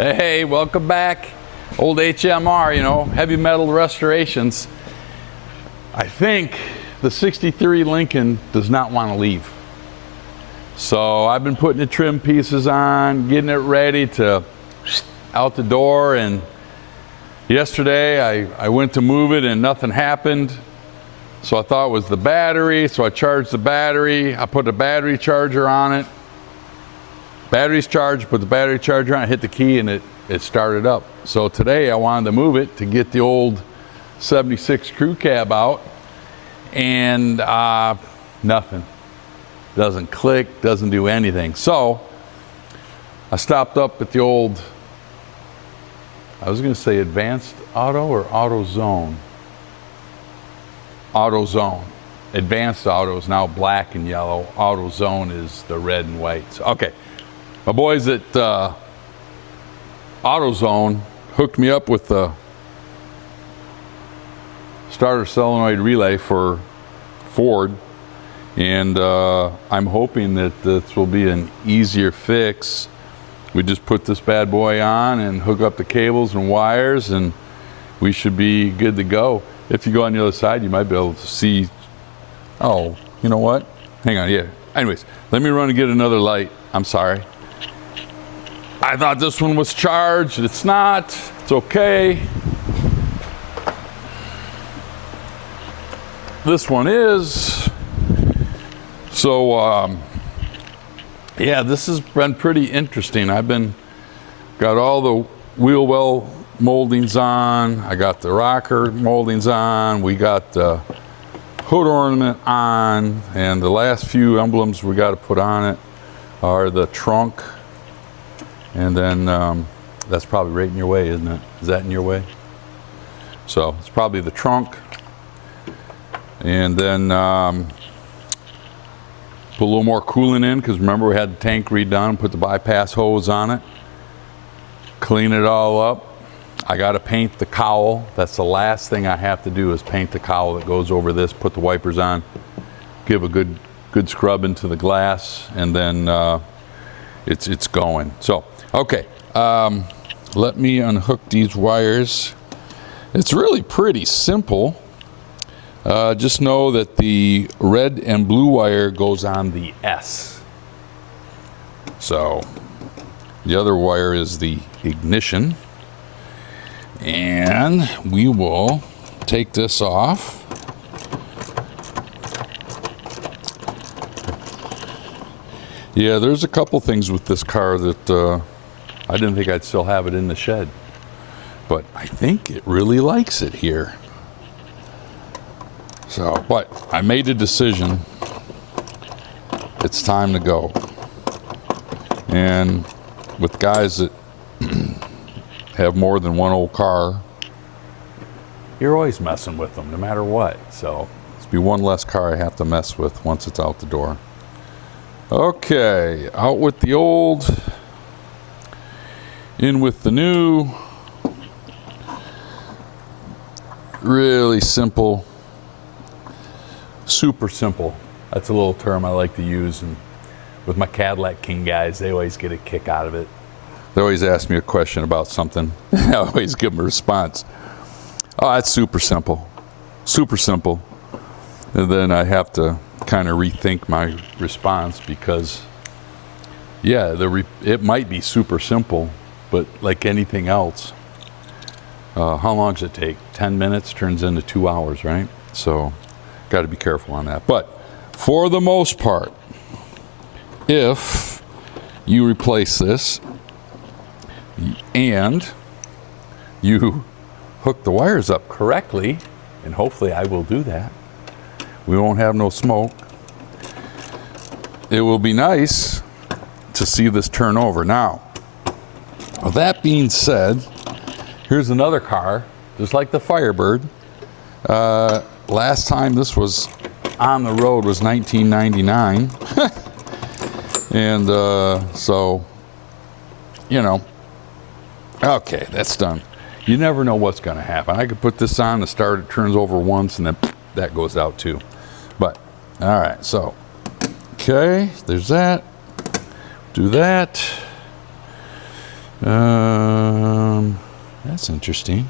Hey, welcome back. Old HMR, you know, heavy metal restorations. I think the 63 Lincoln does not want to leave. So I've been putting the trim pieces on, getting it ready to out the door, and yesterday I went to move it and nothing happened. So I thought it was the battery, so I charged the battery. I put a battery charger on it. Battery's charged, put the battery charger on, hit the key, and it started up. So today I wanted to move it to get the old 76 crew cab out, and nothing. Doesn't click, doesn't do anything. So I stopped up at the old, I was gonna say Advanced Auto or AutoZone? AutoZone. Advanced Auto is now black and yellow. AutoZone is the red and white. So, okay. My boys at AutoZone hooked me up with the starter solenoid relay for Ford, and I'm hoping that this will be an easier fix. We just put this bad boy on and hook up the cables and wires, and we should be good to go. If you go on the other side, you might be able to see. Oh, you know what? Hang on, yeah. Anyways, let me run and get another light. I'm sorry. I thought this one was charged. It's not. It's okay. This one is. So, yeah, this has been pretty interesting. I've got all the wheel well moldings on. I got the rocker moldings on. We got the hood ornament on. And the last few emblems we got to put on it are the trunk. And then that's probably right in your way, isn't it? Is that in your way? So it's probably the trunk. And then put a little more coolant in, because remember we had the tank redone, put the bypass hose on it, clean it all up. I got to paint the cowl. That's the last thing I have to do, is paint the cowl that goes over this, put the wipers on, give a good scrub into the glass, and then it's going. So, okay, let me unhook these wires. It's really pretty simple. Just know that the red and blue wire goes on the S. So the other wire is the ignition. And we will take this off. Yeah, there's a couple things with this car that I didn't think I'd still have it in the shed, but I think it really likes it here. So, but I made a decision. It's time to go. And with guys that have more than one old car, you're always messing with them no matter what. So it's be one less car I have to mess with once it's out the door. Okay, out with the old, in with the new. Really simple, super simple. That's a little term I like to use, and with my Cadillac King guys, they always get a kick out of it. They always ask me a question about something. I always give them a response. Oh, that's super simple. Super simple. And then I have to kind of rethink my response, because, yeah, it might be super simple, but like anything else, how long does it take? 10 minutes turns into 2 hours, right? So, got to be careful on that. But for the most part, if you replace this and you hook the wires up correctly, and hopefully I will do that, we won't have no smoke, it will be nice to see this turn over. Now, with that being said, here's another car, just like the Firebird. Last time this was on the road was 1999. And so, you know, okay, that's done. You never know what's going to happen. I could put this on, the starter turns over once, and then that goes out too. But, all right, so, okay, there's that. Do that. That's interesting.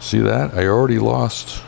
See that? I already lost.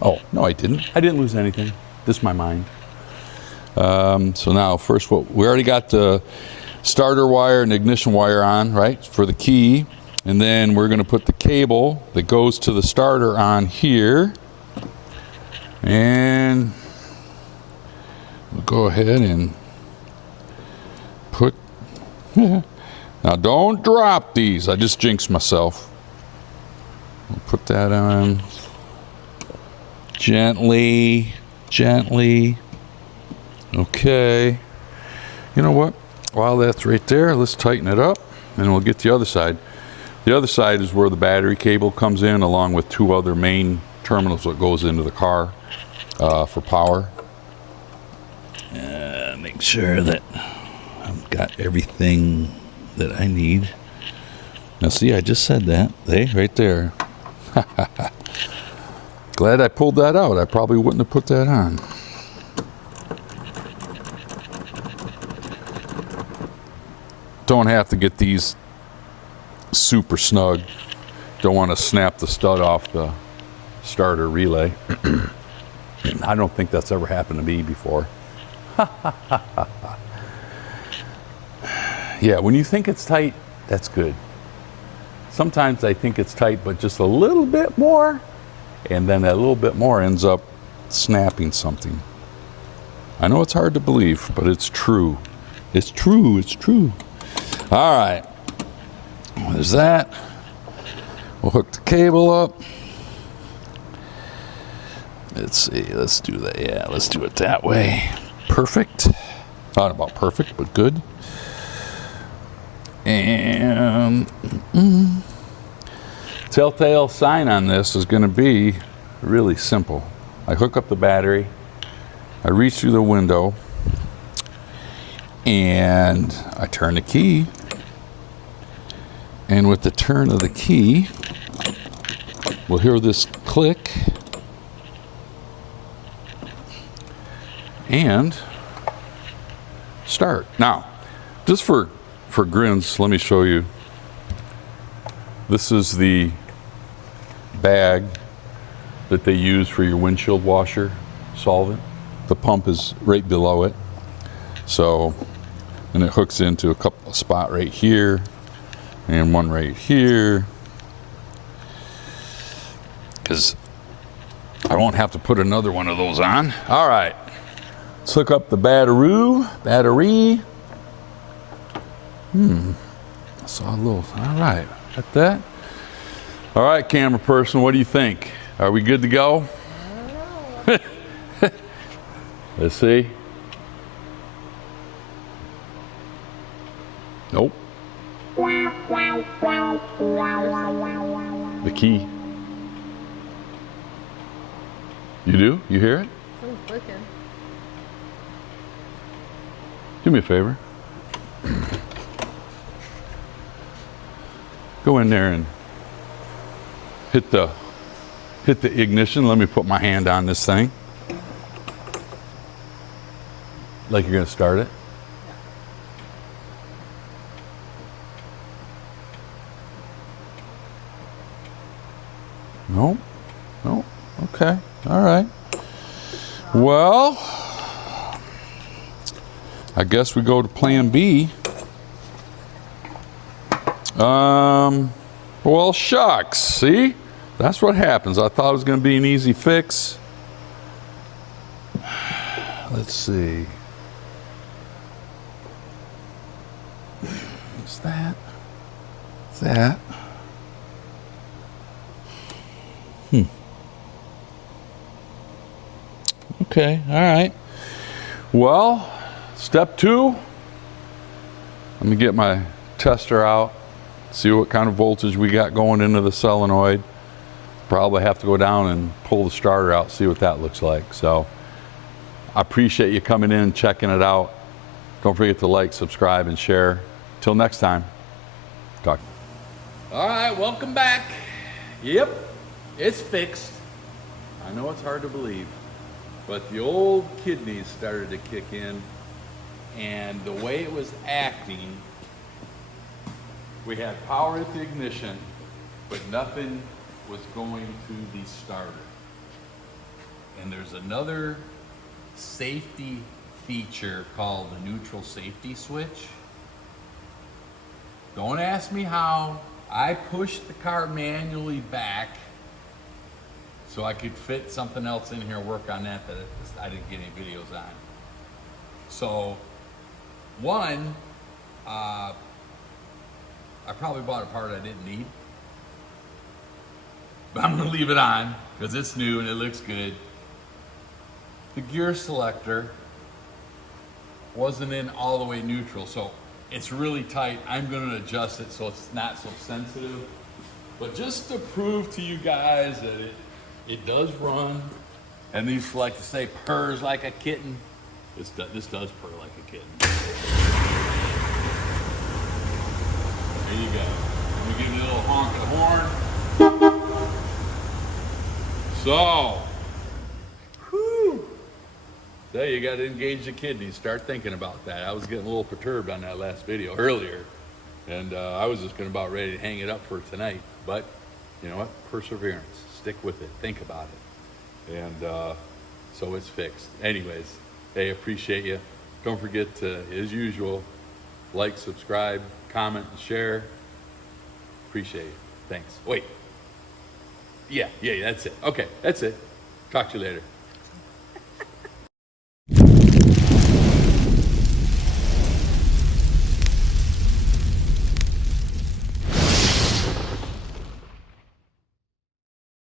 Oh, no, I didn't. I didn't lose anything. This is my mind. So now, first, we already got the starter wire and ignition wire on, right, for the key. And then we're going to put the cable that goes to the starter on here. And we'll go ahead and put... Now, don't drop these. I just jinxed myself. We'll put that on gently, gently. Okay. You know what? While that's right there, let's tighten it up, and we'll get the other side. The other side is where the battery cable comes in, along with two other main terminals that goes into the car for power. Make sure that I've got everything that I need. Now see, I just said that. Hey, right there. Glad I pulled that out. I probably wouldn't have put that on. Don't have to get these super snug. Don't want to snap the stud off the starter relay. I don't think that's ever happened to me before. Yeah, when you think it's tight, that's good. Sometimes I think it's tight, but just a little bit more, and then that little bit more ends up snapping something. I know it's hard to believe, but it's true. It's true, it's true. All right, there's that. We'll hook the cable up. Let's see, let's do that. Yeah, let's do it that way. Perfect. Not about perfect, but good. And telltale sign on this is going to be really simple. I hook up the battery, I reach through the window, and I turn the key. And with the turn of the key, we'll hear this click. And start. Now, just for grins, let me show you. This is the bag that they use for your windshield washer solvent. The pump is right below it. So, and it hooks into a couple of spots right here and one right here. Because I won't have to put another one of those on. All right. Let's hook up the battery. I saw a little, all right, got that. All right, camera person, what do you think? Are we good to go? I don't know. Let's see. Nope. The key. You do? You hear it? Someone's clicking. Do me a favor. Go in there and hit the ignition. Let me put my hand on this thing. Like you're going to start it. Nope. Nope. Okay. All right. Well, I guess we go to plan B. Well, shucks. See? That's what happens. I thought it was going to be an easy fix. Let's see. What's that? That. Okay, all right. Well, step 2. Let me get my tester out, see what kind of voltage we got going into the solenoid. Probably have to go down and pull the starter out, see what that looks like. So I appreciate you coming in and checking it out. Don't forget to like, subscribe, and share. Till next time, talk. All right, welcome back. Yep, it's fixed. I know it's hard to believe, but the old kidneys started to kick in. and the way it was acting, we had power at the ignition, but nothing was going to the starter. And there's another safety feature called the neutral safety switch. Don't ask me how. I pushed the car manually back so I could fit something else in here and work on that I didn't get any videos on. So, one, I probably bought a part I didn't need. But I'm gonna leave it on because it's new and it looks good. The gear selector wasn't in all the way neutral, so it's really tight. I'm gonna adjust it so it's not so sensitive. But just to prove to you guys that it does run, and these like to say purrs like a kitten. This does purr like a kitten. There you go. Let me give you a little honk of the horn. So, whew. So you got to engage the kidneys. Start thinking about that. I was getting a little perturbed on that last video earlier, and I was just about ready to hang it up for tonight. But you know what? Perseverance. Stick with it. Think about it. And so it's fixed. Anyways, hey, appreciate you. Don't forget to, as usual, like, subscribe, comment, and share. Appreciate you. Thanks. Wait. Yeah, that's it. Okay, that's it. Talk to you later.